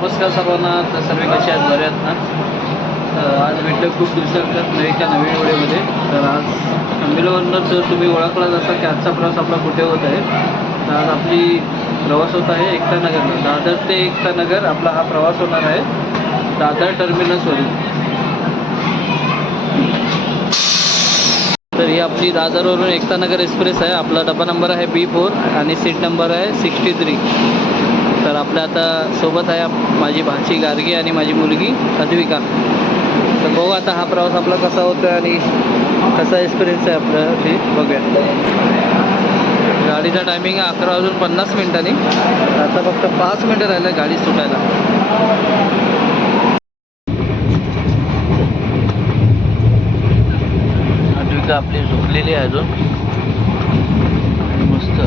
नमस्कार सर्वांना. तर सर्व कसे आहेत, बरे आहेत ना? तर आज भेटलं खूप दिवसांतर एका नवीन व्हिडिओमध्ये. तर आज थंबनेलवरनं तर तुम्ही ओळखलाच असाल की आजचा प्रवास आपला कुठे होत आहे. तर आज आपली प्रवास होत आहे एकता नगरला. दादर ते एकता नगर आपला हा प्रवास होणार आहे दादर टर्मिनसवरून. तर ही आपली दादरवरून एकता नगर एक्सप्रेस आहे. आपला डबा नंबर आहे B4 आणि सीट नंबर आहे 63. तर आपल्या आता सोबत आहे माझी भाची गार्गी आणि माझी मुलगी अद्विका. तर बघू आता हा प्रवास आपला कसा होतो आणि कसा एक्सपिरियन्स आहे आपला ते बघूया. गाडीचा टायमिंग आहे 11:50. आता फक्त 5 मिनटं राहिलं गाडी सुटायला. अद्विका आपली झोपलेली आहे अजून मस्त.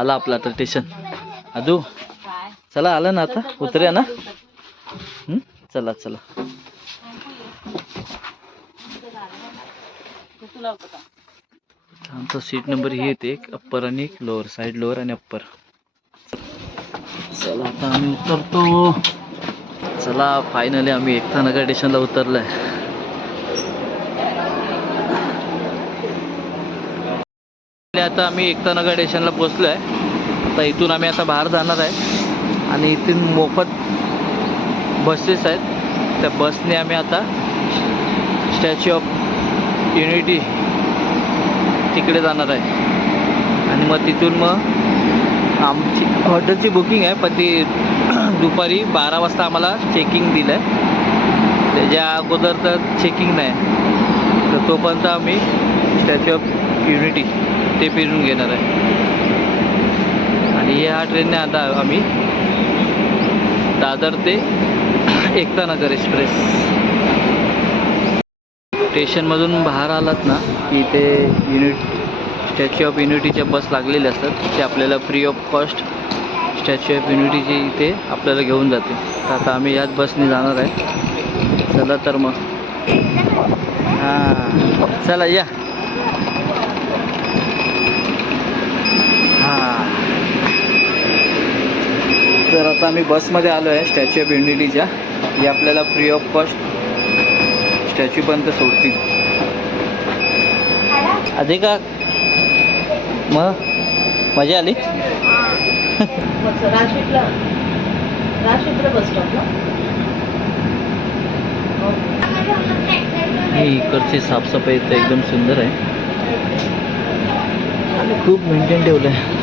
आला आपला आता स्टेशन. अदू चला, आलं ना आता, उतरूया ना. चला चला. आमचा सीट नंबर ही येते, एक अप्पर आणि एक लोअर, साईड लोअर आणि अप्पर. चला आता आम्ही उतरतो. चला फायनली आम्ही एकता नगर स्टेशनला उतरलोय. आता आम्ही एकता नगर स्टेशनला पोहोचलो आहे. आता इथून आम्ही आता बाहेर जाणार आहे आणि इथून मोफत बसेस आहेत. त्या बसने आम्ही आता स्टॅच्यू ऑफ युनिटी तिकडे जाणार आहे. आणि मग तिथून मग आमची हॉटेलची बुकिंग आहे, पण ती दुपारी 12 वाजता आम्हाला चेकिंग दिलं आहे. त्याच्या अगोदर तर चेकिंग नाही. तर तोपर्यंत आम्ही स्टॅच्यू ऑफ युनिटी ते फिरून घेणार आहे. आणि ह्या ट्रेनने आता आम्ही दादर ते एकता नगर एक्सप्रेस. स्टेशनमधून बाहेर आलात ना की ते स्टॅच्यू ऑफ युनिटीच्या बस लागलेल्या असतात. ते आपल्याला free of cost statue of युनिटीची इथे आपल्याला घेऊन जाते. तर आता आम्ही याच बसने जाणार आहे. चला तर मग. हां चला या. हां तर आता आम्ही बसमध्ये आलो आहे स्टॅच्यू ऑफ युनिटीच्या. ही आपल्याला फ्री ऑफ कॉस्ट स्टॅच्यूपर्यंत सोडतील. आधी का मग मजा आली. इकडची साफसफाई तर एकदम सुंदर आहे आणि खूप मेंटेन ठेवलं आहे.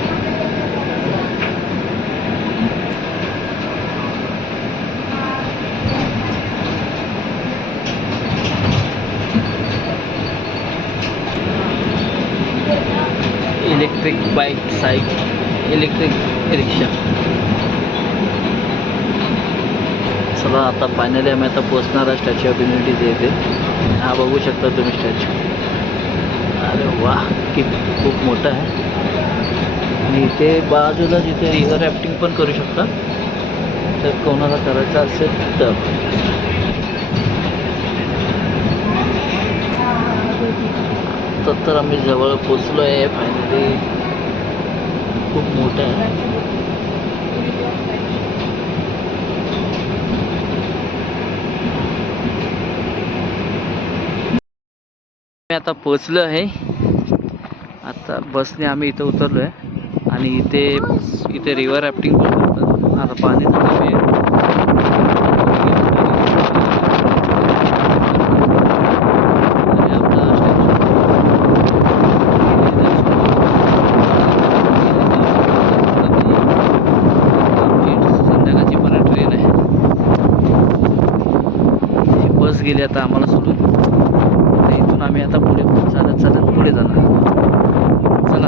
इलेक्ट्रिक बाईक, इलेक्ट्रिक रिक्षा. चला आता फायनली आम्ही आता पोचणार आहे स्टॅच्यू ऑफ युनिटीचे इथे. हा बघू शकता तुम्ही स्टॅच्यू. अरे वा, किती खूप मोठा आहे. आणि इथे बाजूला जिथे रिव्हर रॅफ्टिंग पण करू शकता तर कोणाला करायचं असेल तर. तर आम्ही जवळ पोचलो आहे फायनली. खूप मोठं आहे. मी आता पोचलो आहे. आता बसने आम्ही इथं उतरलो आहे आणि इथे रिव्हर रॅफ्टिंग पण करतात. आता पाणी कमी आहे. गेली आता आम्हाला सोडून. इथून आम्ही आता पुढे चालत पुढे जाणार. चला.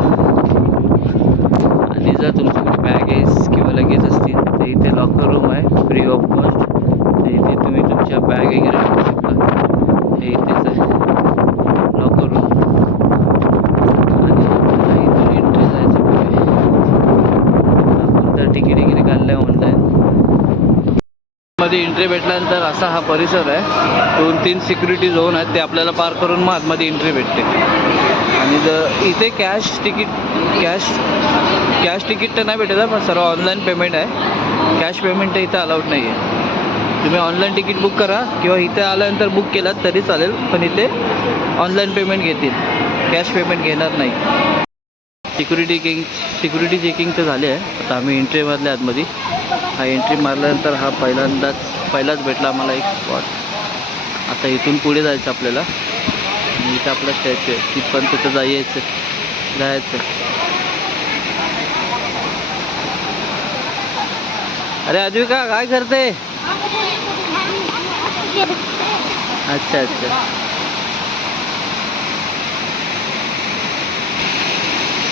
आणि जर तुमच्याकडे बॅगेस किंवा लगेज असतील तर इथे लॉकर रूम आहे फ्री ऑफ कॉस्ट. तर इथे तुम्ही तुमच्या बॅग वगैरे ठेवू शकता. हे इथेच आहे लॉकर रूम. आणि इथून एंट्री जायचं पुढे. आपण तर तिकीट वगैरे काढलं आहे ऑनलाईन. आतमध्ये एंट्री भेटल्यानंतर असा हा परिसर आहे. 2-3 सिक्युरिटी झोन आहेत, ते आपल्याला पार करून मग आतमध्ये एंट्री भेटते. आणि जर इथे कॅश तिकीट तर नाही भेटत, पण सर्व ऑनलाईन पेमेंट आहे. कॅश पेमेंट तर इथं अलाउड नाही आहे. तुम्ही ऑनलाईन तिकीट बुक करा किंवा इथे आल्यानंतर बुक केलात तरी चालेल, पण इथे ऑनलाईन पेमेंट घेतील, कॅश पेमेंट घेणार नाही. सिक्युरिटी चेकिंग तर झाले आहे. आता आम्ही एंट्री मारल्या आतमध्ये. हा एंट्री मारल्यानंतर हा पहिलाच भेटला आम्हाला एक स्पॉट. आता इथून पुढे जायचं आपल्याला. आणि इथं आपला स्टॅच्यू आहे, तिथपर्यंत तिथं जायचं. अरे अद्विका काय करते? अच्छा.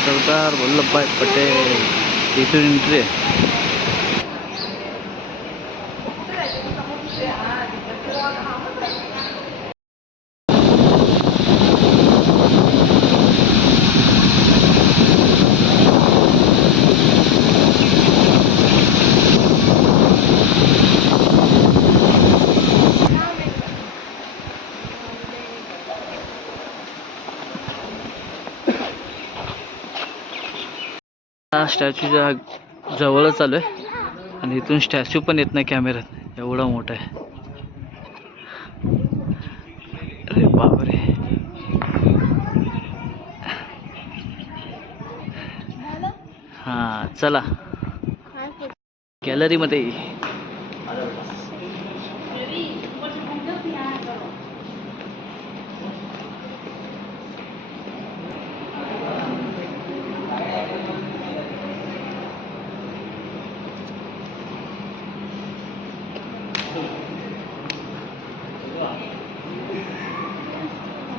सरदार वल्लभभाई पटेल इथून एंट्री आहे. हा स्टॅच्यूच्या जवळच आलो आहे आणि इथून स्टॅच्यू पण येत नाही कॅमेऱ्यात, एवढा मोठा आहे. अरे बापरे. हां चला गॅलरीमध्ये.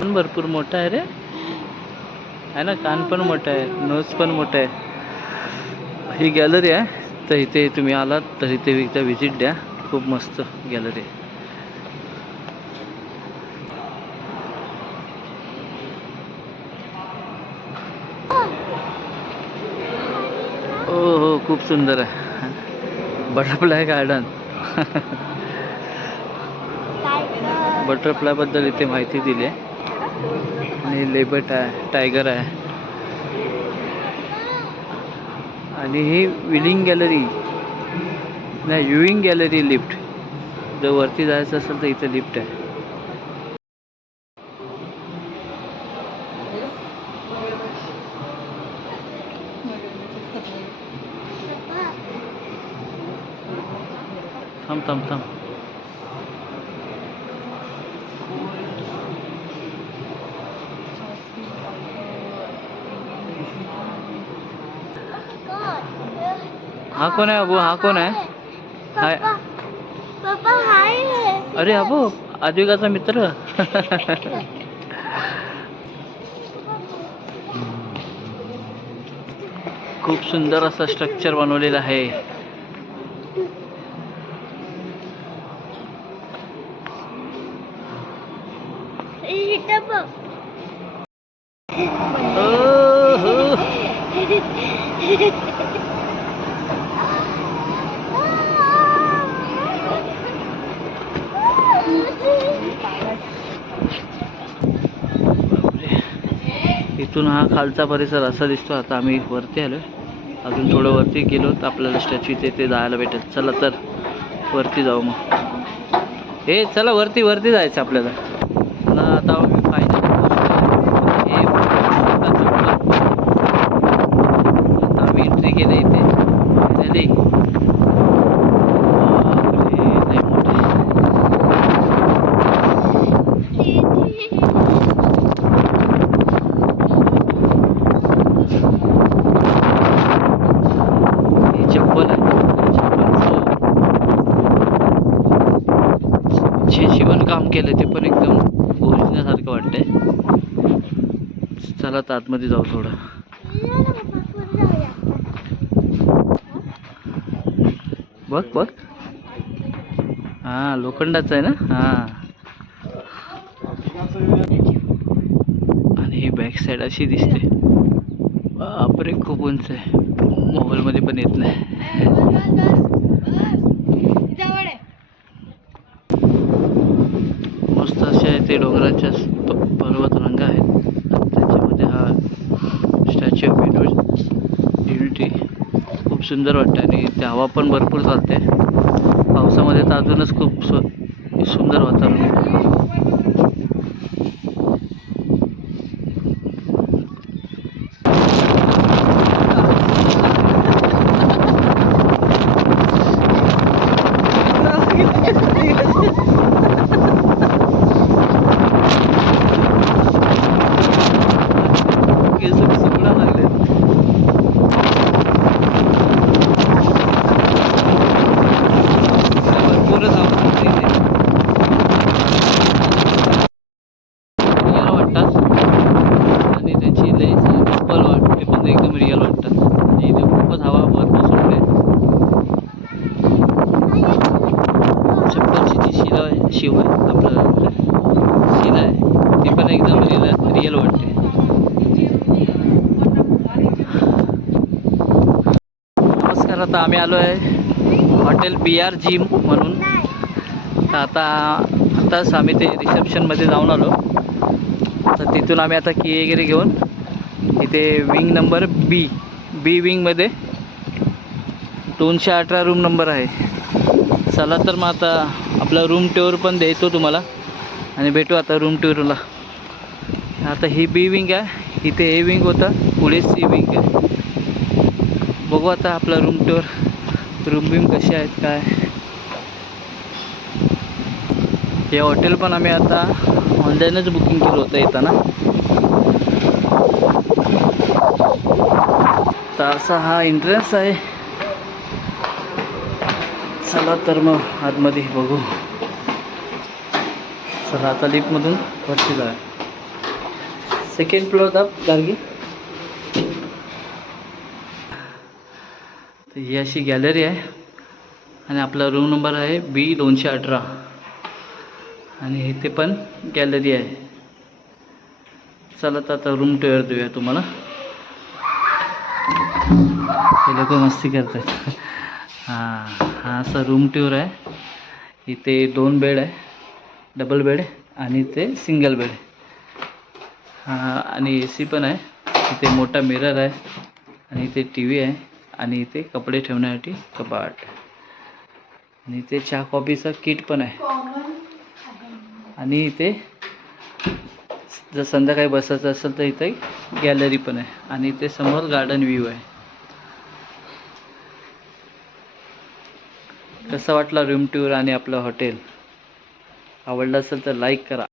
पण भरपूर मोठा आहे रे, आहे ना. कान पण मोठा आहे, नोज पण मोठा आहे. ही गॅलरी आहे, तर इथे तुम्ही आलात तर इथे एकदा व्हिजिट द्या. खूप मस्त गॅलरी आहे. हो खूप सुंदर आहे. Butterfly garden. बटरफ्लायबद्दल इथे माहिती दिली आहे. आणि लेबर्ट आहे, टायगर आहे. आणि ही व्हीलिंग गॅलरी नाही, व्ह्यूइंग गॅलरी लिफ्ट. जर वरती जायचं असेल तर इथे लिफ्ट आहे. थांब. हा कोण आहे अबू? हा कोण आहे? हाय पप्पा हाय. अरे अबू, आद्विकाचा मित्र. खूप सुंदर असं स्ट्रक्चर बनवलेलं आहे. इथं बघ. इथून हा खालचा परिसर असा दिसतो. आता आम्ही वरती आलोय. अजून थोडं वरती गेलो तर आपल्याला स्टॅच्यू ते जायला भेटेल. चला तर वरती जाऊ मग. हे चला वरती जायचं आपल्याला ना. आता आम्ही फायनल आम्ही एंट्री केली इथे फायनली. काम केलं ते पण एकदम ओरिजिनल वाटतंय. चला तर आतमध्ये जाऊ थोडं. बघ हा लोखंडाचं आहे ना. हा आणि ही बॅक साईड अशी दिसते. बापरे खूप उंच आहे, मोबाईल मध्ये पण येत नाही. मस्त असे ते डोंगराच्या पर्वत रंग आहेत. त्याच्यामध्ये हा स्टॅच्यू ऑफ युनिटी खूप सुंदर वाटतं आणि ते हवा पण भरपूर चालते. पावसामध्ये तर अजूनच खूप सुंदर वातावरण आहे. केस सुकणं लागले. भरपूरच आवडतं इथे. रिअल वाटतात आणि त्याची लई कपल वाटते पण एकदम रिअल वाटतात. आणि इथे खूपच हवा भरपूर सुटते. चप्पलची जी शिला आहे शिव आहे आपलं शिला आहे ती पण एकदम रिअल वाटते. नमस्कार. आता आम्ही आलो आहे हॉटेल BR जिम म्हणून. तर आताच आम्ही ते रिसेप्शनमध्ये जाऊन आलो. तर तिथून आम्ही आता की वगैरे घेऊन इथे विंग नंबर बी विंगमध्ये 218 रूम नंबर आहे. चला तर मग आता आपला रूम टूर पण द्यायचो तुम्हाला आणि भेटू आता रूम टूरला. आता ही बी विंग आहे. इथे ए विंग होता, पुढे सी विंग आहे. बघू आता आपला रूम बिम कसे आहेत काय. हे हॉटेल पण आम्ही आता ऑनलाईनच बुकिंग केलं होतं येताना. तर असा हा एंट्रन्स आहे. चला तर मग आतमध्ये बघू. चला आता लिफ्टमधून वरती जा. सेकंड फ्लोअर दाब गार्गी. तर ही अशी गॅलरी आहे आणि आपला रूम नंबर आहे B218 आणि इथे पण गॅलरी आहे. चला तर आता रूम टूर देऊया तुम्हाला. हे लोक मस्ती करतात. हा असा रूम टूर आहे. इथे 2 बेड आहे, डबल बेड आणि इथे सिंगल बेड. आणि AC पण आहे. इथे मोठा मिरर आहे आणि इथे TV आहे आणि इथे कपडे ठेवण्यासाठी कपाट आणि इथे चहा कॉफीचा किट पण आहे. आणि इथे जर संध्याकाळी बसायचं असेल तर इथे गॅलरी पण आहे आणि इथे समोर गार्डन व्ह्यू आहे. कसा वाटला रूम टूर आणि आपलं हॉटेल? आवडलं असेल तर लाईक करा.